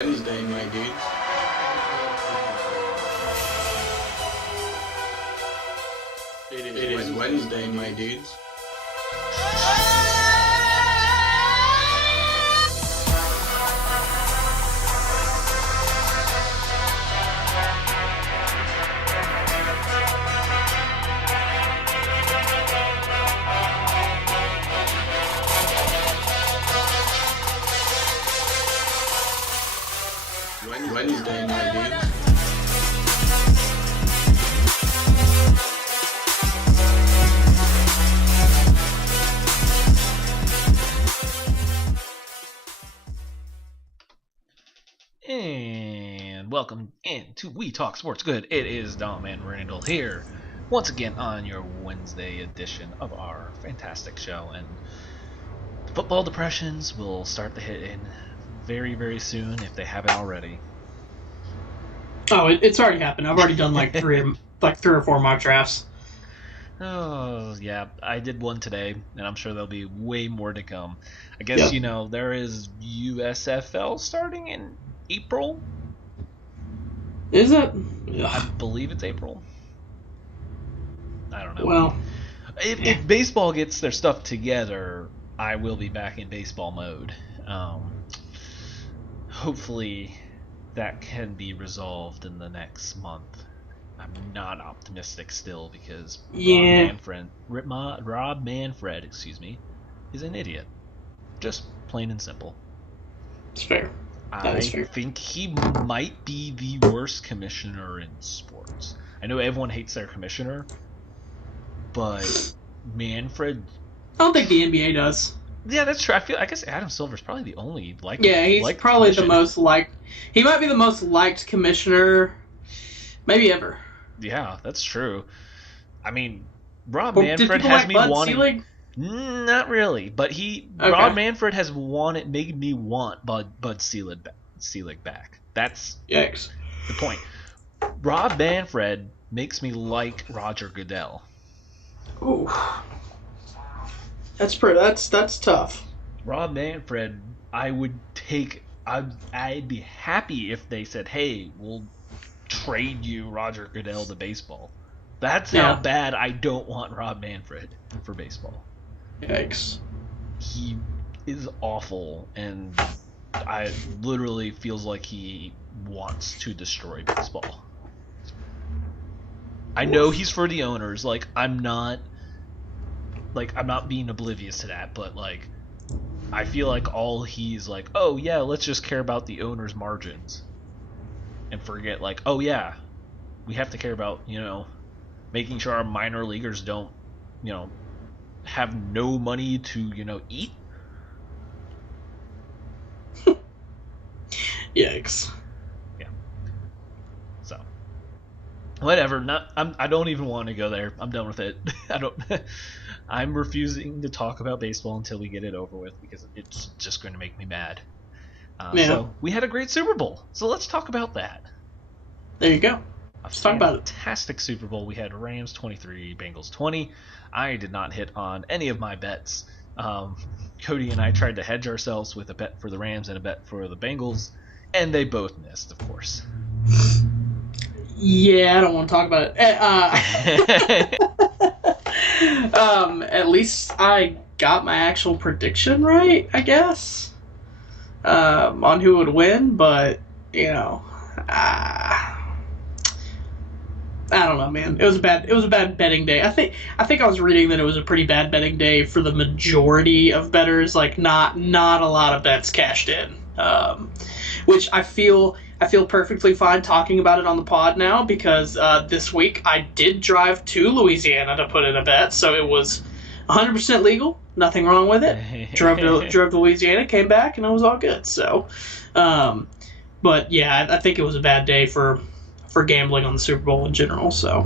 Wednesday, my dudes. It is Wednesday, my dudes. Wednesday, my dudes. And welcome into We Talk Sports Good. It is Dom and Randall here once again on your Wednesday edition of our fantastic show. And football depressions will start to hit in very, very soon if they haven't already. Oh, it's already happened. I've already done like three or four mock drafts. Oh, yeah. I did one today, and I'm sure there'll be way more to come. I guess, there is USFL starting in April. Is it? I believe it's April. I don't know. Well, if baseball gets their stuff together, I will be back in baseball mode. Hopefully that can be resolved in the next month. I'm not optimistic still because Rob Manfred, is an idiot. Just plain and simple. It's fair. I think he might be the worst commissioner in sports. I know everyone hates their commissioner, but Manfred... I don't think the NBA does. Yeah, that's true. I guess Adam Silver's probably the only liked. Yeah, he's probably the most liked. He might be the most liked commissioner, maybe ever. Yeah, that's true. I mean, Rob Manfred has me wanting. Not really, but Rob Manfred has made me want Bud Selig back. That's Yikes. The point. Rob Manfred makes me like Roger Goodell. Ooh. That's tough. Rob Manfred, I'd be happy if they said, "Hey, we'll trade you Roger Goodell to baseball." That's how bad I don't want Rob Manfred for baseball. Yikes. He is awful, and I literally feels like he wants to destroy baseball. I know he's for the owners. I'm not being oblivious to that, but I feel like all he's oh yeah, let's just care about the owner's margins and forget oh yeah, we have to care about making sure our minor leaguers don't have no money to eat. Yikes. Yeah. So whatever. I don't even want to go there. I'm done with it. I'm refusing to talk about baseball until we get it over with because it's just going to make me mad. So we had a great Super Bowl. So let's talk about that. There you go. Let's talk about it. Fantastic Super Bowl. We had Rams 23, Bengals 20. I did not hit on any of my bets. Cody and I tried to hedge ourselves with a bet for the Rams and a bet for the Bengals, and they both missed, of course. Yeah, I don't want to talk about it. At least I got my actual prediction right, I guess, on who would win, but, I don't know, man. It was a bad betting day. I think I was reading that it was a pretty bad betting day for the majority of bettors. Not a lot of bets cashed in, which I feel perfectly fine talking about it on the pod now because this week I did drive to Louisiana to put in a bet, so it was 100% legal. Nothing wrong with it. Drove to Louisiana, came back, and it was all good. So, but yeah, I think it was a bad day for gambling on the Super Bowl in general. So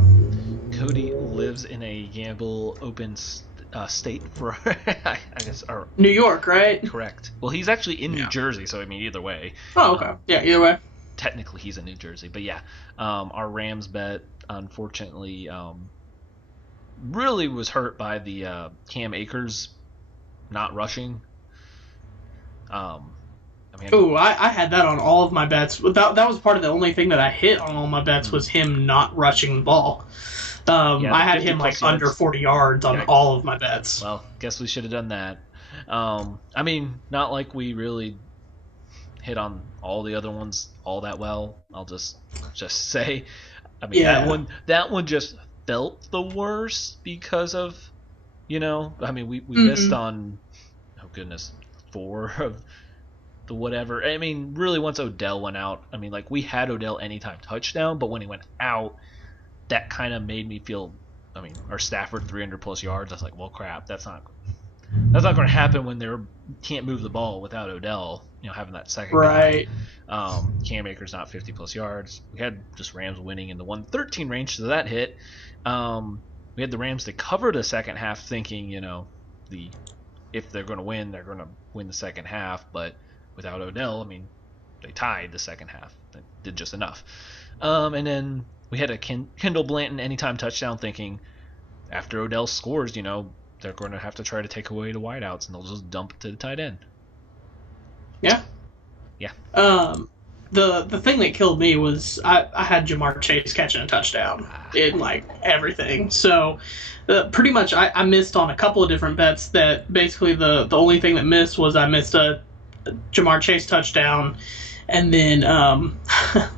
Cody lives in a gamble open state for I guess New York, right? Correct. Well, he's actually in New Jersey, so I mean either way. Oh, okay. Yeah, either way. Technically he's in New Jersey, but yeah, our Rams bet unfortunately really was hurt by the Cam Akers not rushing. I mean, Oh, I had that on all of my bets. That was part of the only thing that I hit on all my bets was him not rushing the ball. yeah, I the had 50 him like plus under yards. 40 yards on Yeah. all of my bets. Well, guess we should have done that. I mean, not like we really hit on all the other ones all that well. I'll just say, I mean, Yeah. that one just felt the worst because of, I mean, we missed Mm-hmm. on, oh goodness, 4 of the whatever. I mean, really, once Odell went out, I mean, like, we had Odell anytime touchdown, but when he went out, that kind of made me feel. I mean, our Stafford 300 plus yards. I was like, well, crap, that's not going to happen when they can't move the ball without Odell. Having that second Right. guy. Cam Akers not 50 plus yards. We had just Rams winning in the 113 range, so that hit. We had the Rams to cover the second half, thinking if they're going to win, they're going to win the second half, but without Odell, I mean, they tied the second half. They did just enough. And then we had a Kendall Blanton anytime touchdown, thinking after Odell scores, they're going to have to try to take away the wideouts, and they'll just dump it to the tight end. Yeah. Yeah. The thing that killed me was I had Jamar Chase catching a touchdown in like everything. So pretty much I missed on a couple of different bets that basically the only thing that missed was I missed a Jamar Chase touchdown. And then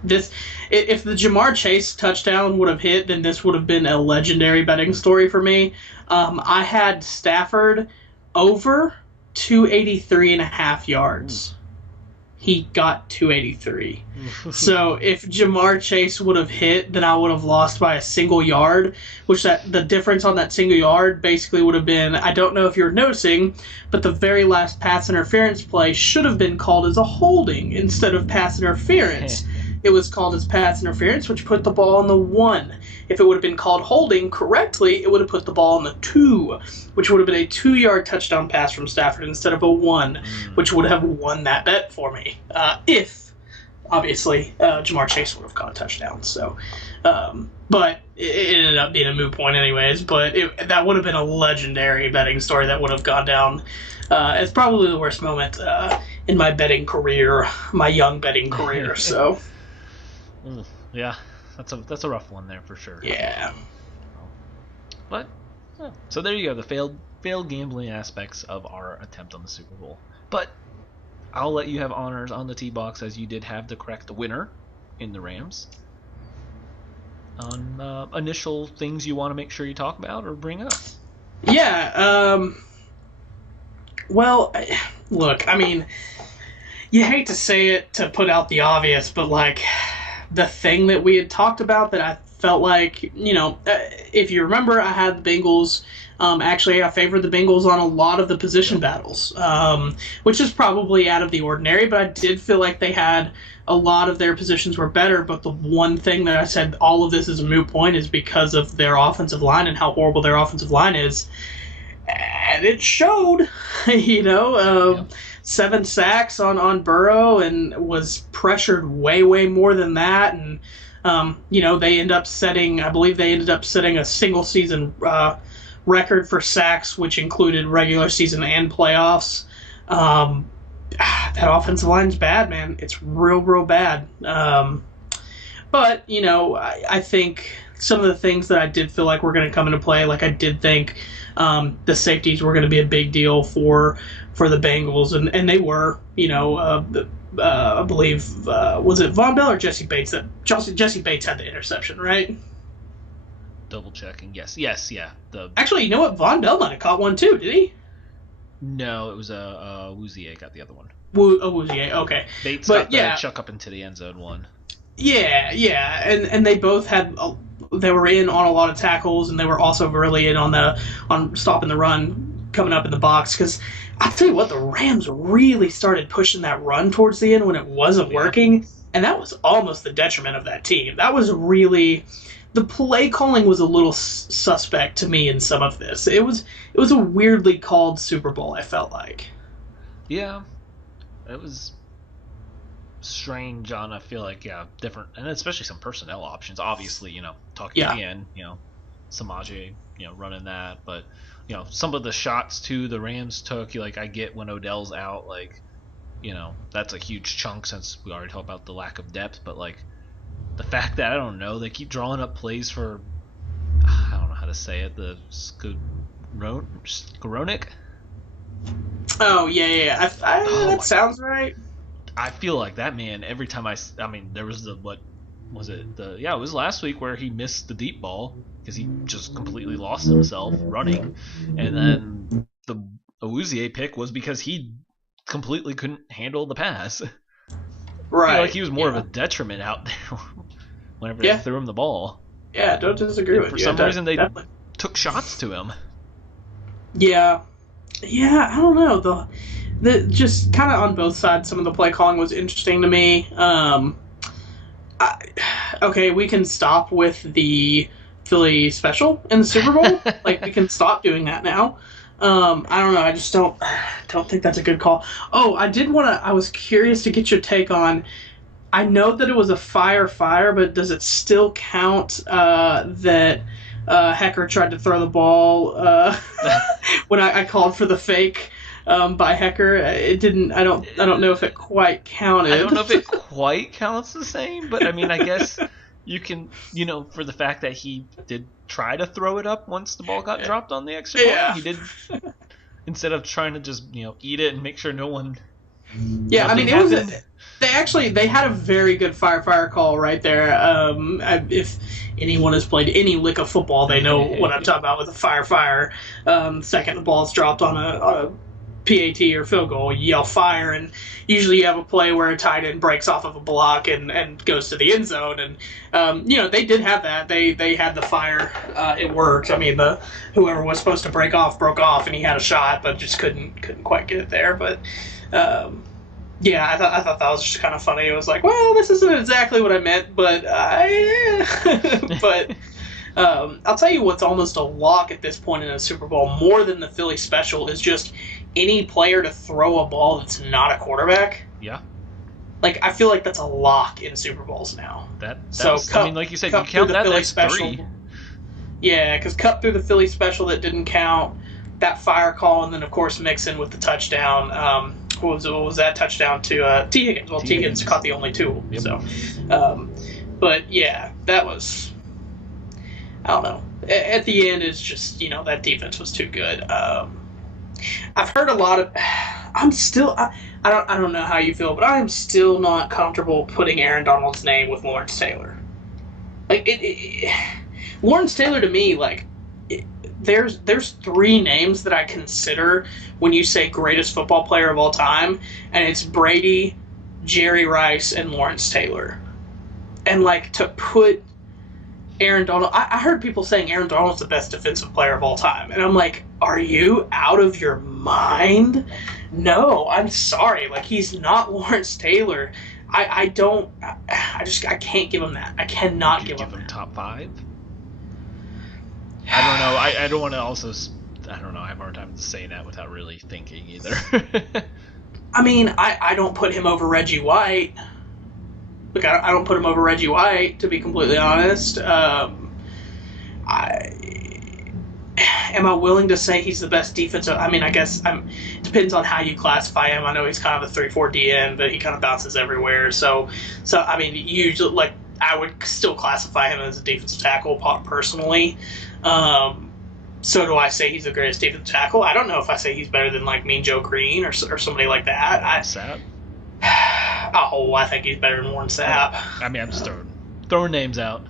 this, if the Jamar Chase touchdown would have hit, then this would have been a legendary betting story for me. I had Stafford over 283.5 yards. He got 283. So if Jamar Chase would have hit, then I would have lost by a single yard, which the difference on that single yard basically would have been, I don't know if you're noticing, but the very last pass interference play should have been called as a holding instead of pass interference. It was called as pass interference, which put the ball on the 1. If it would have been called holding correctly, it would have put the ball on the 2, which would have been a 2-yard touchdown pass from Stafford instead of a 1, which would have won that bet for me. If, obviously, Jamar Chase would have caught a touchdown. So, but it ended up being a moot point anyways. But that would have been a legendary betting story that would have gone down as probably the worst moment in my betting career, my young betting career. So. Yeah, that's a rough one there for sure. Yeah. But so there you go, the failed gambling aspects of our attempt on the Super Bowl. But I'll let you have honors on the tee box, as you did have the correct winner in the Rams. On initial things you want to make sure you talk about or bring up. Yeah. Well, look, I mean, you hate to say it to put out the obvious, but like, the thing that we had talked about that I felt like, if you remember, I had the Bengals. Actually, I favored the Bengals on a lot of the position battles, which is probably out of the ordinary, but I did feel like they had a lot of their positions were better. But the one thing that I said all of this is a moot point is because of their offensive line and how horrible their offensive line is. And it showed, 7 sacks on Burrow and was pressured way, way more than that. And, they ended up setting a single season record for sacks, which included regular season and playoffs. That offensive line's bad, man. It's real, real bad. But, I think some of the things that I did feel like were going to come into play, like I did think the safeties were going to be a big deal for the Bengals, and they were. I believe was it Von Bell or Jesse Bates that Jesse Bates had the interception, right? Double checking. Yes, yeah. Actually, you know what? Von Bell might have caught one too. Did he? No, it was Wouzier got the other one. Wouzier, okay. Bates got the chuck up into the end zone one. Yeah, and they both had. They were in on a lot of tackles, and they were also really in on stopping the run coming up in the box. Because I'll tell you what, the Rams really started pushing that run towards the end when it wasn't working, and that was almost the detriment of that team. That was really. The play calling was a little suspect to me in some of this. It was a weirdly called Super Bowl, I felt like. Yeah. It was strange on, I feel like, different, and especially some personnel options. Obviously, talking at the end, Samaje, running that. But, some of the shots, too, the Rams took, I get when Odell's out, that's a huge chunk since we already talked about the lack of depth. But like the fact that I don't know, they keep drawing up plays for I don't know how to say it, the Skoronik. Oh yeah. That sounds right. I feel like that man every time I mean there was it was last week where he missed the deep ball because he just completely lost himself running, and then the Awuzie pick was because he completely couldn't handle the pass. Right. I feel like he was more of a detriment out there whenever they threw him the ball. Yeah, don't disagree with you. For some reason they definitely took shots to him. Yeah, I don't know. The just kind of on both sides, some of the play calling was interesting to me. Okay, we can stop with the Philly special in the Super Bowl. Like, we can stop doing that now. I don't know. I just don't think that's a good call. Oh, I was curious to get your take on. I know that it was a fire, but does it still count that Hecker tried to throw the ball when I called for the fake by Hecker? It didn't. I don't know if it quite counted. I don't know if it quite counts the same, but I mean, I guess you can, for the fact that he did try to throw it up once the ball got dropped on the extra point. He did, instead of trying to just eat it and make sure no one. Yeah, I mean, it was. They had a very good fire call right there. If anyone has played any lick of football, they know what I'm talking about with a fire. Second the ball's dropped on a PAT or field goal, you yell fire, and usually you have a play where a tight end breaks off of a block and goes to the end zone. And they did have that. They had the fire. It worked. I mean, whoever was supposed to break off broke off, and he had a shot, but just couldn't quite get it there. But yeah, I thought that was just kind of funny. It was like, well, this isn't exactly what I meant, but I'll tell you what's almost a lock at this point in a Super Bowl, more than the Philly special, is just any player to throw a ball that's not a quarterback. Yeah. Like, I feel like that's a lock in Super Bowls now. I mean, like you said, you count that as special. 3. Yeah, because cut through the Philly special that didn't count, that fire call, and then, of course, mix in with the touchdown. What was that touchdown to T. Higgins? Well, T. Higgins caught the only 2. Yep. So, but, yeah, that was... I don't know. At the end, it's just, that defense was too good. I've heard a lot of... I'm still... I don't know how you feel, but I am still not comfortable putting Aaron Donald's name with Lawrence Taylor. Like, Lawrence Taylor, to me, like, there's 3 names that I consider when you say greatest football player of all time, and it's Brady, Jerry Rice, and Lawrence Taylor. And, like, to put Aaron Donald... I heard people saying Aaron Donald's the best defensive player of all time. And I'm like, are you out of your mind? No, I'm sorry. Like, he's not Lawrence Taylor. I can't give him that. I cannot give him that. Top 5? I don't know. I don't want to also... I don't know. I have a hard time saying that without really thinking either. I mean, I don't put him over Reggie White. Look, I don't put him over Reggie White, to be completely honest. Am I willing to say he's the best defensive? I mean, I guess it depends on how you classify him. I know he's kind of a 3-4 DN, but he kind of bounces everywhere. So I mean, usually, like, I would still classify him as a defensive tackle personally. So do I say he's the greatest defensive tackle? I don't know if I say he's better than, like, Mean Joe Green or somebody like that. Sapp? I think he's better than Warren Sapp. I mean, I'm just throwing names out.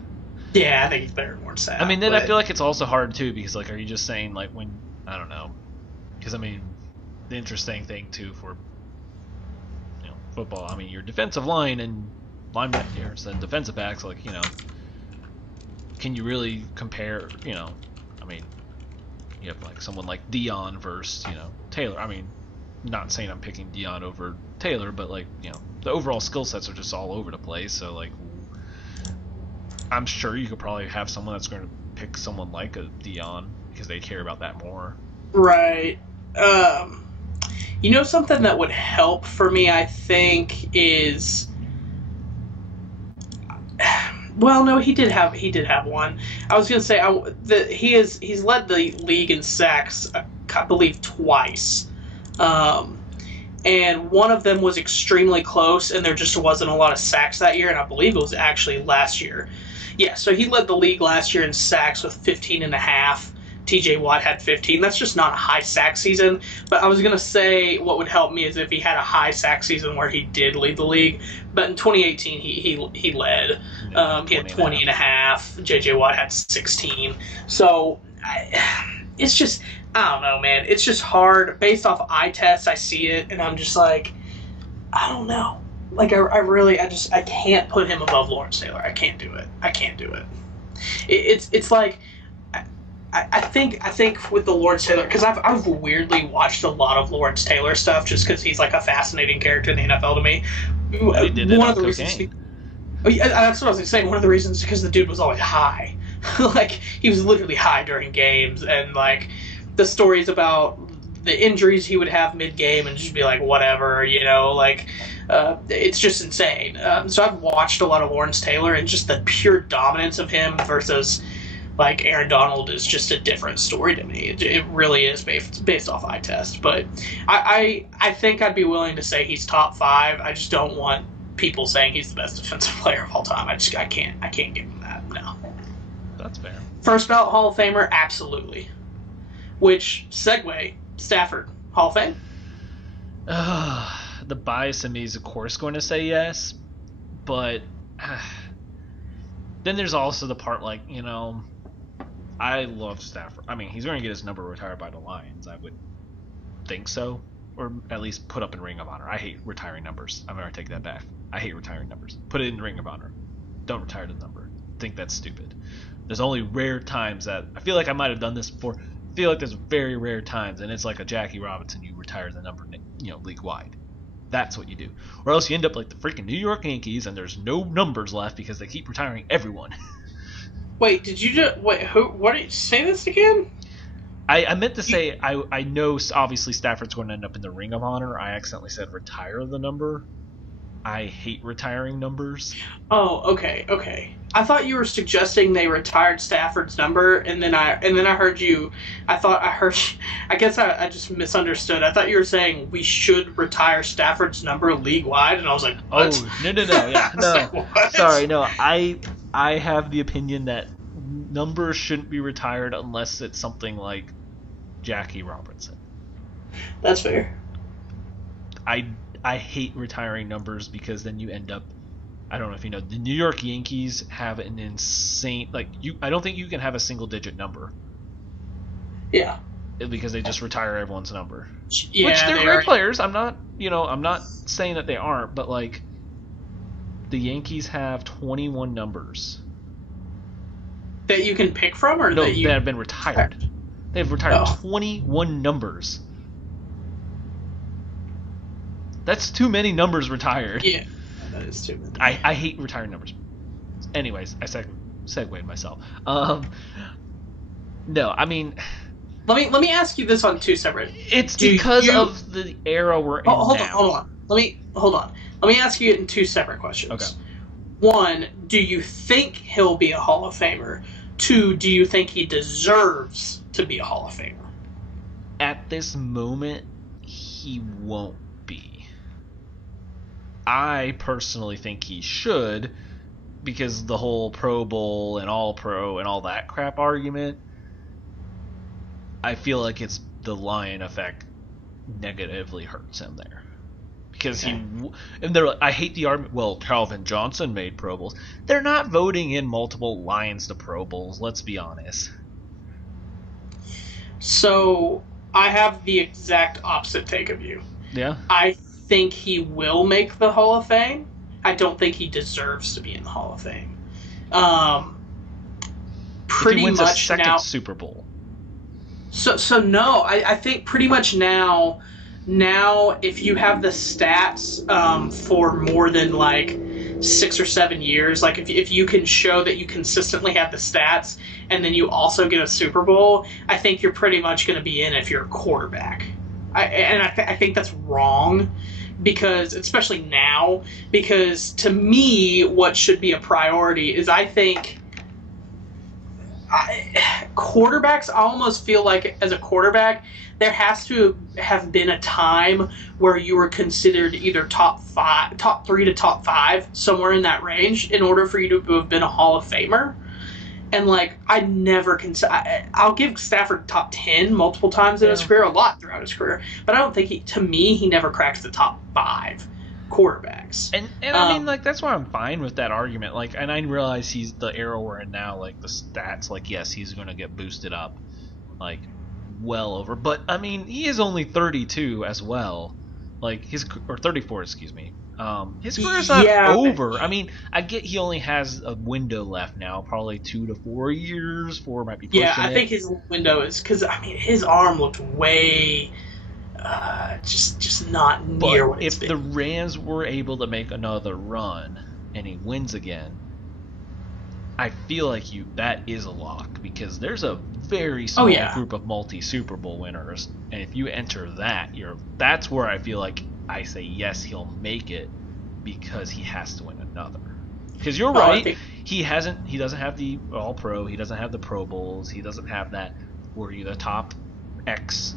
Yeah, I think he's better than Warren Sapp. I mean, then I feel like it's also hard, too, because, like, are you just saying, like, when... I don't know. Because, I mean, the interesting thing, too, for, football, I mean, your defensive line and linebackers and defensive backs, like, can you really compare, I mean, you have, like, someone like Dion versus, Taylor. I mean, not saying I'm picking Dion over Taylor, but, like, the overall skill sets are just all over the place, so, like, I'm sure you could probably have someone that's going to pick someone like a Dion because they care about that more. Right. Something that would help for me, I think, is... Well, no, he did have one. I was going to say he's led the league in sacks, I believe, twice. and one of them was extremely close, and there just wasn't a lot of sacks that year, and I believe it was actually last year. Yeah, so he led the league last year in sacks with 15 and a half. TJ Watt had 15. That's just not a high sack season. But I was going to say what would help me is if he had a high sack season where he did lead the league. But in 2018, he led. He had 20 and a half. JJ Watt had 16. So it's just, I don't know, man. It's just hard. Based off eye test, I see it, and I'm just like, I don't know. Like, I can't put him above Lawrence Taylor. I can't do it. It's like, I think with the Lawrence Taylor, because I've weirdly watched a lot of Lawrence Taylor stuff just because he's like a fascinating character in the NFL to me. He did it on cocaine. That's what I was going to say. One of the reasons is because the dude was always high. Like, he was literally high during games, and like the stories about the injuries he would have mid-game and just be like, whatever, like it's just insane. So I've watched a lot of Lawrence Taylor, and just the pure dominance of him versus like Aaron Donald is just a different story to me. It really is based off eye test. But I think I'd be willing to say he's top 5. I just don't want people saying he's the best defensive player of all time. I can't give him that. No. That's fair. First ballot Hall of Famer, absolutely. Which segue, Stafford, Hall of Fame? The bias in me is of course going to say yes, but then there's also the part like, I love Stafford. I mean, he's going to get his number retired by the Lions. I would think so. Or at least put up in Ring of Honor. I hate retiring numbers. I'm going to take that back. I hate retiring numbers. Put it in Ring of Honor. Don't retire the number. I think that's stupid. There's only rare times that... I feel like I might have done this before. I feel like there's very rare times, and it's like a Jackie Robinson, you retire the number, league-wide. That's what you do. Or else you end up like the freaking New York Yankees, and there's no numbers left because they keep retiring everyone. Wait, did you just... Wait, who... What did you say this again? I meant to say, I know obviously Stafford's going to end up in the Ring of Honor. I accidentally said retire the number. I hate retiring numbers. Oh, okay. I thought you were suggesting they retired Stafford's number, and then I heard you. I guess I just misunderstood. I thought you were saying we should retire Stafford's number league-wide, and I was like, what? Oh, no, yeah, no. Like, Sorry, no. I have the opinion that numbers shouldn't be retired unless it's something like Jackie Robinson. That's fair. I hate retiring numbers because then you end up, I don't know if you know, the New York Yankees have an insane, I don't think you can have a single digit number. Yeah. Because they just retire everyone's number. Yeah, which they're great players. I'm not saying that they aren't, but like the Yankees have 21 numbers. That you can pick from, or no, that have been retired. They've retired 21 numbers. That's too many numbers retired. Yeah, that is too many. I hate retiring numbers. Anyways, I segued myself. No, I mean, let me ask you this on two separate. It's because of the era we're in now. Hold on. Let me ask you it in two separate questions. Okay. 1, do you think he'll be a Hall of Famer? 2, do you think he deserves to be a Hall of Famer? At this moment, he won't be. I personally think he should, because the whole Pro Bowl and All Pro and all that crap argument, I feel like it's the Lion effect negatively hurts him there. Because I hate the argument, well, Calvin Johnson made Pro Bowls. They're not voting in multiple Lions to Pro Bowls, let's be honest. So, I have the exact opposite take of you. Yeah? I think he will make the Hall of Fame. I don't think he deserves to be in the Hall of Fame. Pretty if he wins much a second now, Super Bowl. So no, I think pretty much now if you have the stats for more than like 6 or 7 years, like if you can show that you consistently have the stats and then you also get a Super Bowl, I think you're pretty much going to be in if you're a quarterback. I think that's wrong, because especially now, because to me what should be a priority is, I think quarterbacks, I almost feel like as a quarterback there has to have been a time where you were considered either top 3 to top 5, somewhere in that range, in order for you to have been a Hall of Famer. And, like, I never I'll give Stafford top 10 multiple times in his career, a lot throughout his career, but I don't think he never cracks the top 5 quarterbacks. And I mean, like, that's why I'm fine with that argument. Like, and I realize he's the era we're in now, like, the stats, like, yes, he's going to get boosted up, like, well over. But, I mean, he is only 32 as well. Like, or 34, excuse me. His career's not over. I mean, I get he only has a window left now, probably 2 to 4 years. 4 might be pushing I think his window is, because, I mean, his arm looked way... just not near what it's been. If the Rams were able to make another run and he wins again, I feel like that is a lock, because there's a very small group of multi-Super Bowl winners, and if you enter that's where I feel like I say yes, he'll make it, because he has to win another. Because you're right, he doesn't have the All-Pro, he doesn't have the Pro Bowls, he doesn't have that where you're the top X,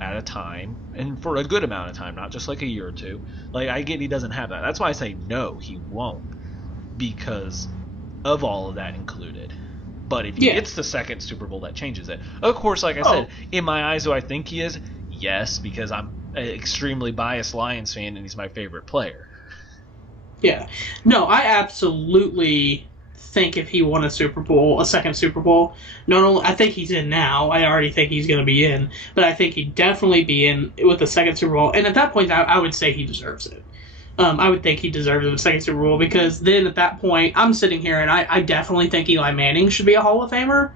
at a time, and for a good amount of time, not just like a year or two. Like, I get he doesn't have that. That's why I say no, he won't, because of all of that included. But if he gets the second Super Bowl, that changes it. Of course, like I said, in my eyes, do I think he is? Yes, because I'm an extremely biased Lions fan, and he's my favorite player. Yeah. No, I absolutely think if he won a second Super Bowl, not only I think he's in now, I already think he's going to be in, but I think he'd definitely be in with the second Super Bowl. And at that point, I would say he deserves it. I would think he deserves the second Super Bowl, because then at that point, I'm sitting here and I definitely think Eli Manning should be a Hall of Famer.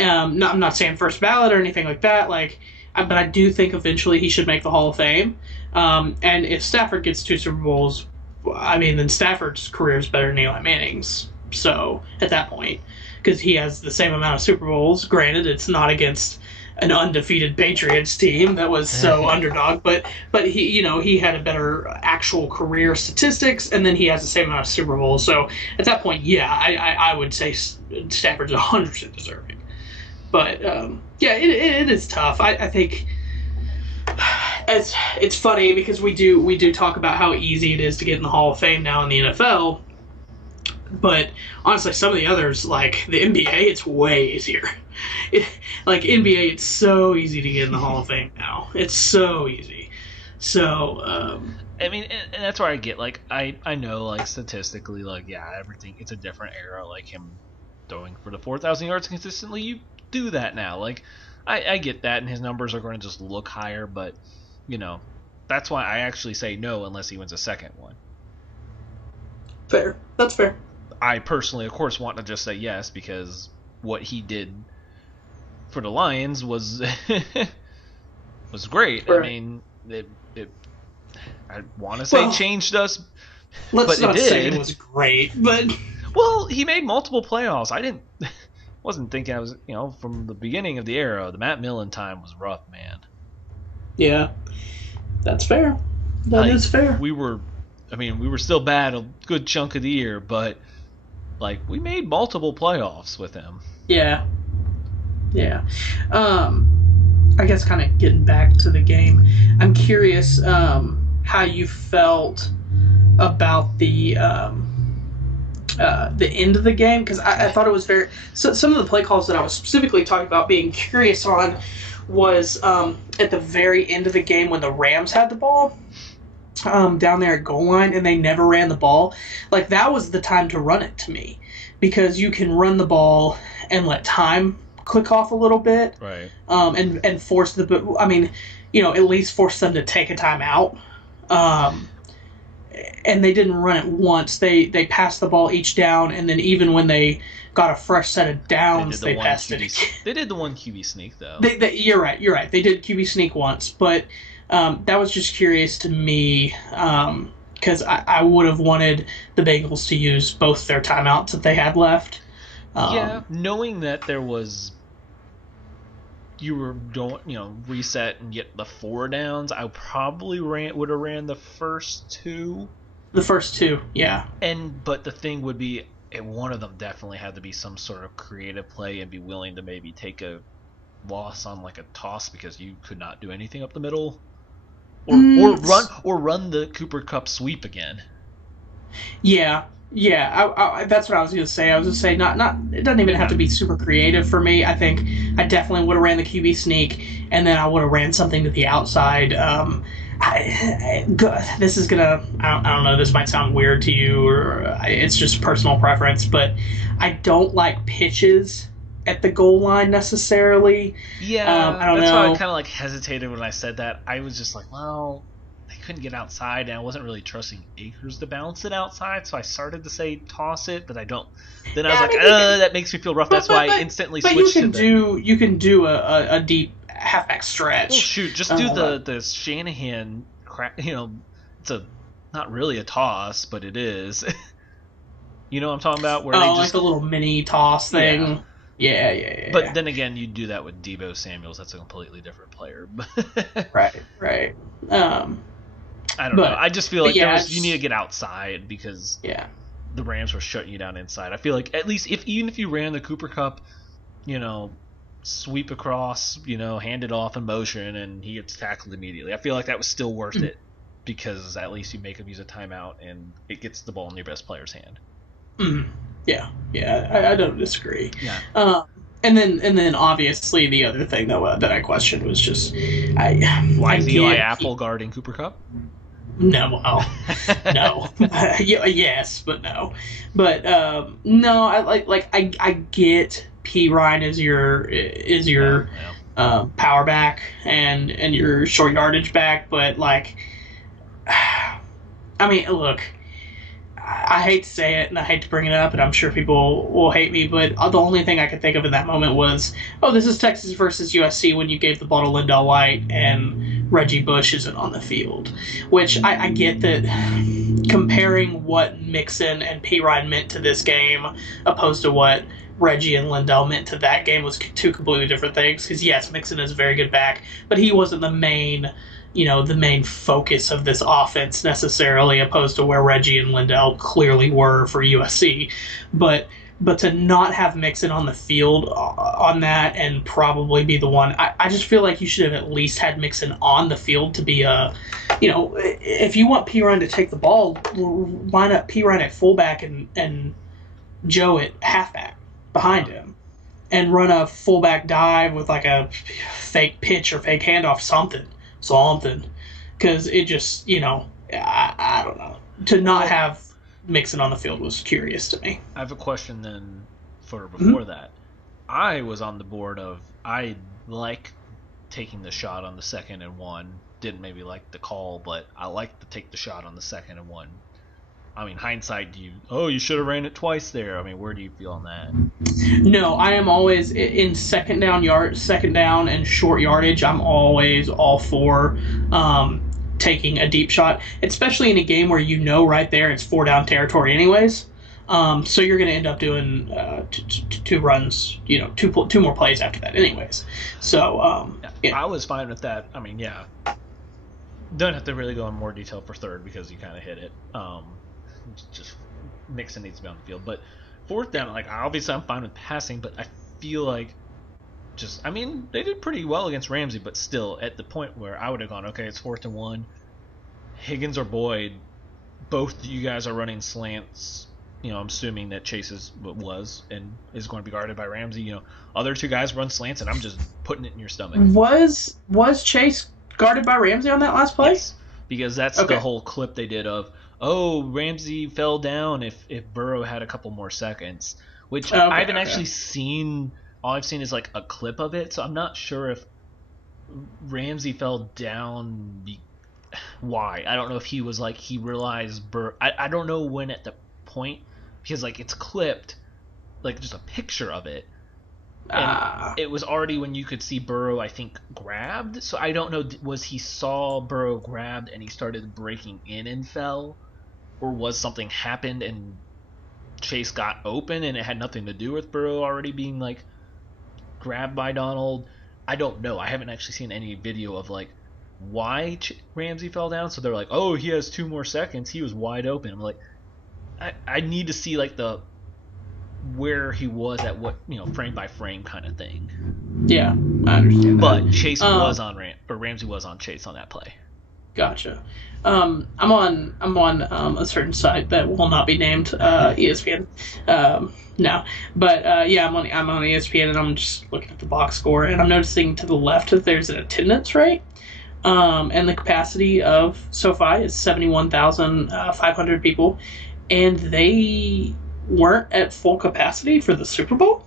I'm not saying first ballot or anything like that, but I do think eventually he should make the Hall of Fame. And if Stafford gets 2 Super Bowls, I mean, then Stafford's career is better than Eli Manning's. So at that point, because he has the same amount of Super Bowls, granted it's not against an undefeated Patriots team that was so underdog, but he had a better actual career statistics, and then he has the same amount of Super Bowls. So at that point, I would say Stafford's 100% deserving. But it is tough. I think it's funny because we do talk about how easy it is to get in the Hall of Fame now in the NFL. But honestly, some of the others, like the NBA, it's way easier. NBA, it's so easy to get in the Hall of Fame now. It's so easy. So, I mean, and that's where I get, like, I know, like, statistically, like, everything, it's a different era. Like, him throwing for the 4,000 yards consistently, you do that now. Like, I get that, and his numbers are going to just look higher, but, that's why I actually say no unless he wins a second one. Fair. That's fair. I personally, of course, want to just say yes, because what he did for the Lions was was great. Right. I mean, I want to say changed us, let's but not say it was great. But he made multiple playoffs. Wasn't thinking I was, from the beginning of the era, the Matt Millen time was rough, man. Yeah, that's fair. That is fair. We were still bad a good chunk of the year, but we made multiple playoffs with him. Yeah. I guess kind of getting back to the game, I'm curious how you felt about the end of the game, because I thought it was very. So some of the play calls that I was specifically talking about being curious on was at the very end of the game when the Rams had the ball. Down there at goal line, and they never ran the ball. Like, that was the time to run it to me, because you can run the ball and let time click off a little bit, right? And force at least force them to take a timeout. And they didn't run it once. They passed the ball each down, and then even when they got a fresh set of downs, they passed it again. They did the one QB sneak though. You're right. They did QB sneak once, but. That was just curious to me, because I would have wanted the Bengals to use both their timeouts that they had left. Knowing that there was, you were don't reset and get the 4 downs, I probably would have ran the first 2. The first 2, yeah. But the thing would be, one of them definitely had to be some sort of creative play and be willing to maybe take a loss on like a toss because you could not do anything up the middle, or run the Cooper Cup sweep again. Yeah, that's what I was gonna say. I was gonna say not. It doesn't even have to be super creative for me. I think I definitely would have ran the QB sneak, and then I would have ran something to the outside. This is gonna. I don't know. This might sound weird to you, or it's just personal preference, but I don't like pitches at the goal line necessarily. Yeah, I don't that's know. why I kind of like hesitated when I said that. I was just like, well, they couldn't get outside, and I wasn't really trusting Akers to balance it outside, so I started to say toss it, but I don't. Then I was like, that makes me feel rough. That's why I instantly switched to the. You can do a deep halfback stretch. Well, shoot, just do the Shanahan. It's not really a toss, but it is. You know what I'm talking about? Where they just, like the little mini toss thing. Yeah. But then again, you do that with Deebo Samuels. That's a completely different player. Right. I don't know. I just feel like you need to get outside because the Rams were shutting you down inside. I feel like at least even if you ran the Cooper Cup, sweep across, hand it off in motion, and he gets tackled immediately. I feel like that was still worth it because at least you make him use a timeout and it gets the ball in your best player's hand. Mm-hmm. Yeah. I don't disagree. Yeah. And then obviously the other thing that I questioned was just why is Eli Apple guarding Cooper Cup? No, well, no. Yes, but no. But no, I get P. Ryan is your power back and your short yardage back, but like, I mean, look, I hate to say it and I hate to bring it up, and I'm sure people will hate me, but the only thing I could think of in that moment was, this is Texas versus USC when you gave the ball to Lindell White and Reggie Bush isn't on the field. Which I get that comparing what Mixon and P. Ryan meant to this game opposed to what Reggie and Lindell meant to that game was two completely different things. Because yes, Mixon is a very good back, but he wasn't the main focus of this offense necessarily, opposed to where Reggie and Lindell clearly were for USC. But to not have Mixon on the field on that and probably be the one, I just feel like you should have at least had Mixon on the field to be if you want P. Ryan to take the ball, line up P. Ryan at fullback and Joe at halfback behind him. And run a fullback dive with like a fake pitch or fake handoff, something. Because it just, I don't know. To not have Mixon on the field was curious to me. I have a question then for before that. I was on the board of, I like taking the shot on the 2nd and 1. Didn't maybe like the call, but I like to take the shot on the 2nd and 1. I mean, hindsight, you should have ran it twice there. I mean, where do you feel on that? No, I am always in second down and short yardage. I'm always all for taking a deep shot, especially in a game where right there it's 4 down territory anyways. So you're going to end up doing two runs, two more plays after that anyways. So I was fine with that. I mean, don't have to really go in more detail for third because you kind of hit it. Just Mixon needs to be on the field, but 4th down, like obviously I'm fine with passing, but I feel like they did pretty well against Ramsey, but still at the point where I would have gone, okay, it's 4th and 1, Higgins or Boyd, both you guys are running slants. I'm assuming that Chase is going to be guarded by Ramsey. Other two guys run slants, and I'm just putting it in your stomach. Was Chase guarded by Ramsey on that last play? Yes, because that's the whole clip they did of, Ramsey fell down if Burrow had a couple more seconds, which I haven't actually seen. All I've seen is like a clip of it, so I'm not sure if Ramsey fell down. Why? I don't know if he was like he realized Burrow. I don't know when at the point, because like it's clipped, like just a picture of it. And it was already when you could see Burrow, I think, grabbed. So I don't know, was he saw Burrow grabbed and he started breaking in and fell? Or was something happened and Chase got open and it had nothing to do with Burrow already being, like, grabbed by Donald? I don't know. I haven't actually seen any video of, like, why Ramsey fell down. So they're like, he has 2 more seconds. He was wide open. I'm like, I need to see, like, the where he was at what, frame by frame kind of thing. Yeah, I understand that. But Chase was on Ramsey was on Chase on that play. Gotcha. I'm on a certain site that will not be named, ESPN. No, but yeah, I'm on ESPN, and I'm just looking at the box score, and I'm noticing to the left that there's an attendance rate, and the capacity of SoFi is 71,500 people, and they weren't at full capacity for the Super Bowl.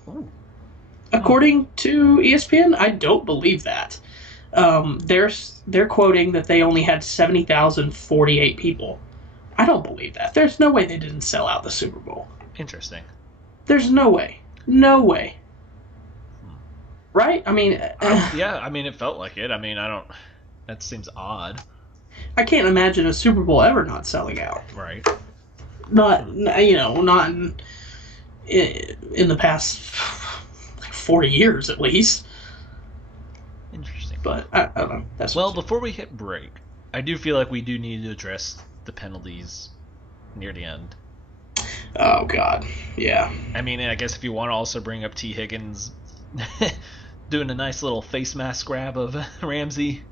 According to ESPN, I don't believe that. They're quoting that they only had 70,048 people. I don't believe that. There's no way they didn't sell out the Super Bowl. Interesting. There's no way. No way. Right? I mean... yeah, I mean, it felt like it. I mean, that seems odd. I can't imagine a Super Bowl ever not selling out. Right. Not in the past 40 years, at least. Interesting. But, I don't know. Well, before we hit break, I do feel like we do need to address the penalties near the end. Oh, God. Yeah. I mean, I guess if you want to also bring up T. Higgins doing a nice little face mask grab of Ramsey.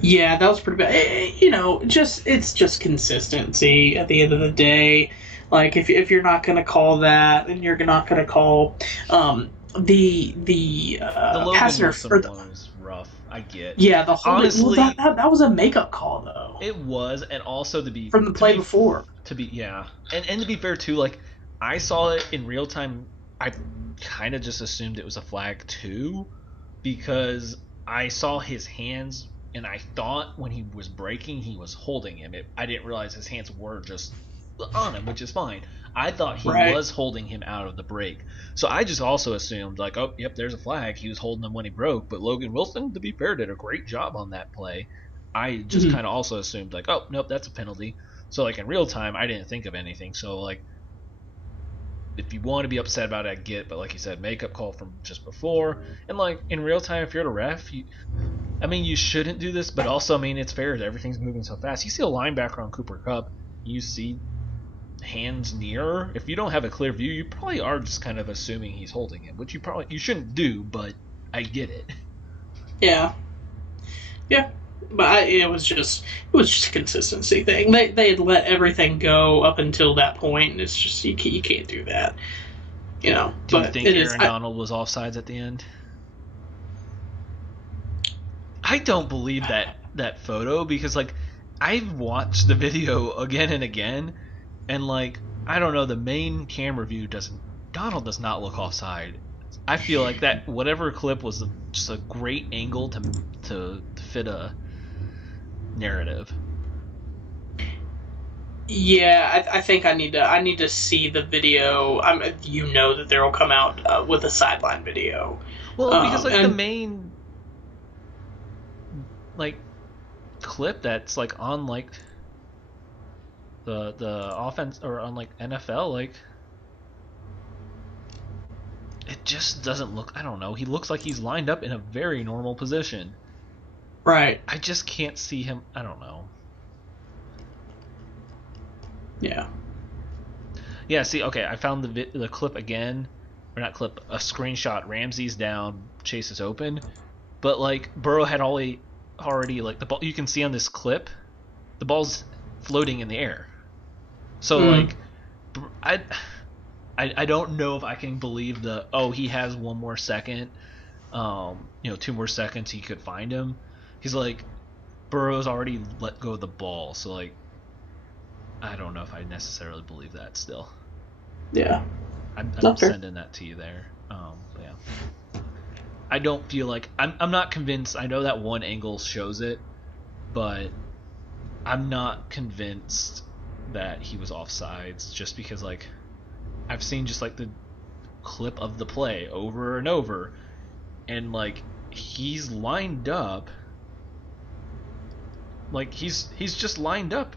Yeah, that was pretty bad. It's just consistency at the end of the day. Like, if you're not going to call that, and you're not going to call the pass interference was rough. I get. Yeah, the whole honestly, that was a makeup call though. It was, and also to be from the play before. And to be fair too, like I saw it in real time. I kind of just assumed it was a flag too, because I saw his hands, and I thought when he was breaking, he was holding him. I didn't realize his hands were just on him, which is fine. I thought he was holding him out of the break. So I just also assumed, like, oh, yep, there's a flag. He was holding him when he broke. But Logan Wilson, to be fair, did a great job on that play. I just kind of also assumed, like, oh, nope, that's a penalty. So, like, in real time, I didn't think of anything. So, like, if you want to be upset about it, I get it. But like you said, makeup call from just before. And, like, in real time, if you're the ref, you shouldn't do this. But also, I mean, it's fair. Everything's moving so fast. You see a linebacker on Cooper Kupp. You see hands nearer. If you don't have a clear view, you probably are just kind of assuming he's holding him, which you shouldn't do, but I get it. Yeah, but it was just a consistency thing. They had let everything go up until that point, and it's just you can't do that. Do you think Aaron Donald was offsides at the end? I don't believe that photo, because like I've watched the video again and again. And, like, I don't know, the main camera view Donald does not look offside. I feel like that whatever clip was just a great angle to fit a narrative. Yeah, I think I need to see the video. That there will come out with a sideline video. Well, because like the main like clip that's like on like the offense, or on like NFL, like it just doesn't look, I don't know, he looks like he's lined up in a very normal position. Right. I just can't see him, I don't know. Yeah. Yeah, see, okay, I found the clip again, or not clip, a screenshot. Ramsey's down, Chase is open, but like Burrow had already like the ball, you can see on this clip, the ball's floating in the air. So like, I don't know if I can believe he has one more second, 2 more seconds he could find him. He's like, Burrow's already let go of the ball, so like, I don't know if I necessarily believe that still. Yeah. I'm sending that to you there. Yeah. I don't feel like I'm not convinced. I know that one angle shows it, but I'm not convinced that he was offsides, just because like I've seen just like the clip of the play over and over, and like he's lined up, like he's just lined up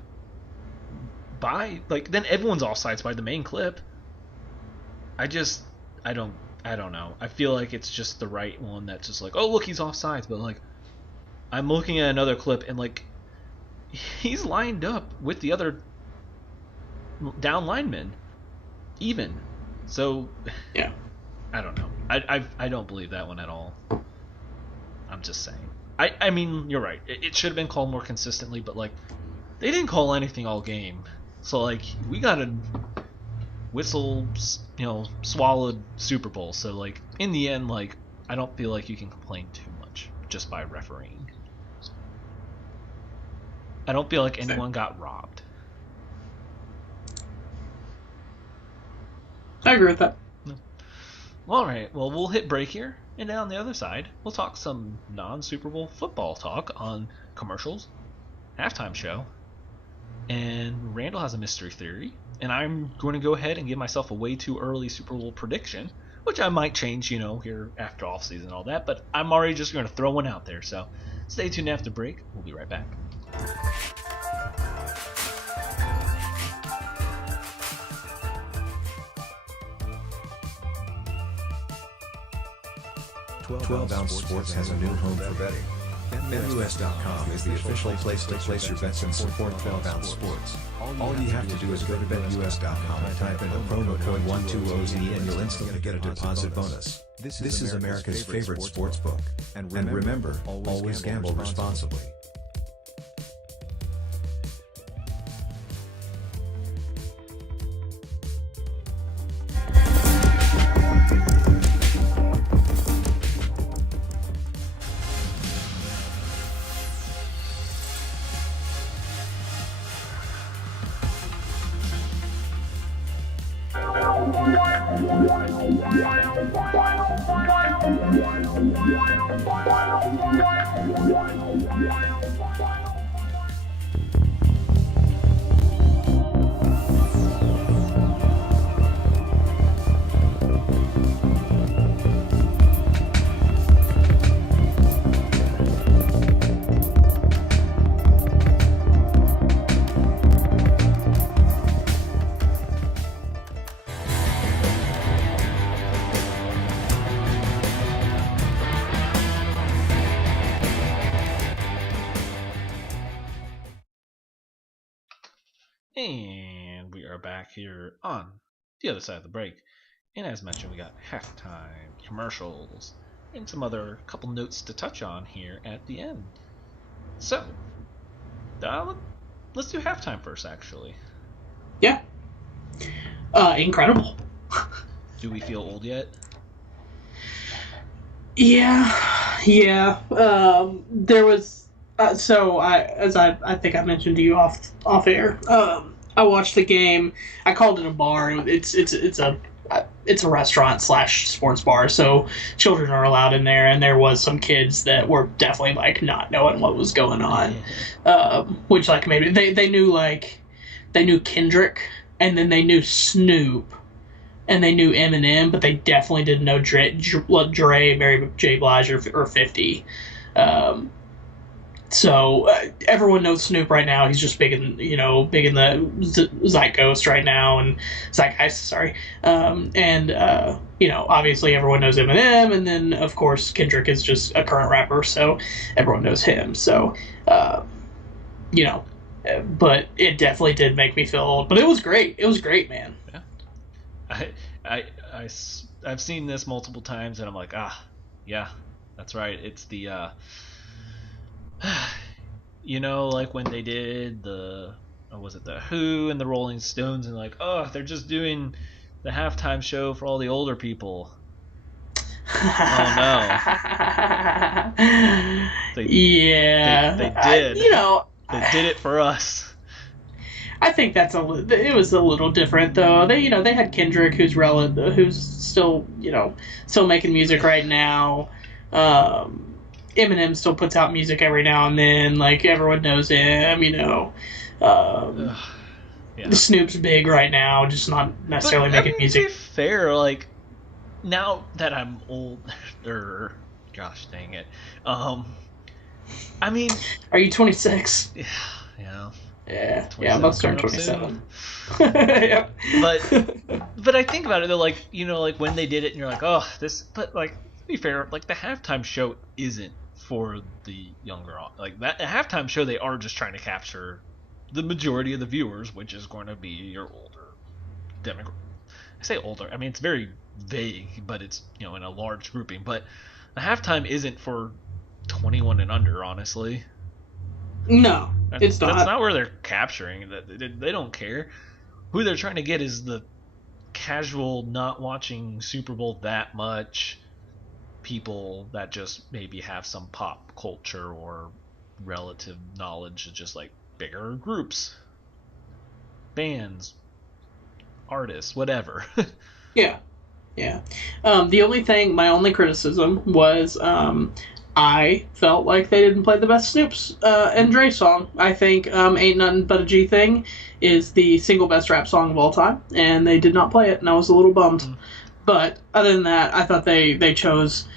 by, like, then everyone's offsides by the main clip. I don't know. I feel like it's just the right one that's just like, oh look, he's offsides, but like I'm looking at another clip and like he's lined up with the other down linemen, even. So, Yeah. I don't know. I don't believe that one at all. I'm just saying. I mean, you're right. It should have been called more consistently, but like, they didn't call anything all game. So like, we got a whistle, swallowed Super Bowl. So like, in the end, like, I don't feel like you can complain too much just by refereeing. I don't feel like anyone got robbed. I agree with that. All right, well, we'll hit break here, and then on the other side, we'll talk some non-Super Bowl football talk on commercials, halftime show, and Randall has a mystery theory, and I'm going to go ahead and give myself a way too early Super Bowl prediction, which I might change, here after offseason and all that, but I'm already just going to throw one out there, so stay tuned after break. We'll be right back. Twelve-ounce Sports has a new home for betting. BetUS.com is the official place to place your bets and support 12-ounce sports. All you have to do is go to BetUS.com and type in the promo code 120Z and you'll instantly get a deposit bonus. This is America's favorite sports book. And remember, always gamble responsibly. And we are back here on the other side of the break. And as mentioned, we got halftime, commercials, and some other couple notes to touch on here at the end. So, let's do halftime first, actually. Yeah. Incredible. Do we feel old yet? Yeah. There was so I think I mentioned to you off air. I watched the game. I called it a bar. It's a restaurant / sports bar, so children are allowed in there, and there was some kids that were definitely like not knowing what was going on, which like maybe they knew Kendrick, and then they knew Snoop, and they knew Eminem, but they definitely didn't know Dre, Mary J. Blige, or 50. So everyone knows Snoop right now. He's just big in the zeitgeist right now, and zeitgeist. Sorry, obviously everyone knows Eminem, and then of course Kendrick is just a current rapper, so everyone knows him. So, but it definitely did make me feel old. But it was great. It was great, man. Yeah, I've seen this multiple times, and I'm like, yeah, that's right. It's the like when they did the Who and the Rolling Stones, and like, they're just doing the halftime show for all the older people. Oh no. They did. They did it for us. I think it was a little different though. They had Kendrick, who's still making music right now. Eminem still puts out music every now and then. Like, everyone knows him, Yeah. Snoop's big right now, just not necessarily making music. To be fair, like, now that I'm older, gosh dang it. Are you 26? Yeah. Yeah, I'm about to turn 27. Yep. But I think about it, they're like, like when they did it, and you're like, but like, to be fair, like the halftime show isn't for the younger, like that the halftime show, they are just trying to capture the majority of the viewers, which is going to be your older I say older. I mean, it's very vague, but it's, in a large grouping. But a halftime isn't for 21 and under, honestly. No, it's not. That's not where they're capturing. They don't care. Who they're trying to get is the casual, not watching Super Bowl that much people that just maybe have some pop culture or relative knowledge of just like bigger groups, bands, artists, whatever. Yeah. My only criticism was I felt like they didn't play the best Snoop's and Dre song. I think Ain't Nothing But a G Thing is the single best rap song of all time, and they did not play it, and I was a little bummed. But other than that, I thought they chose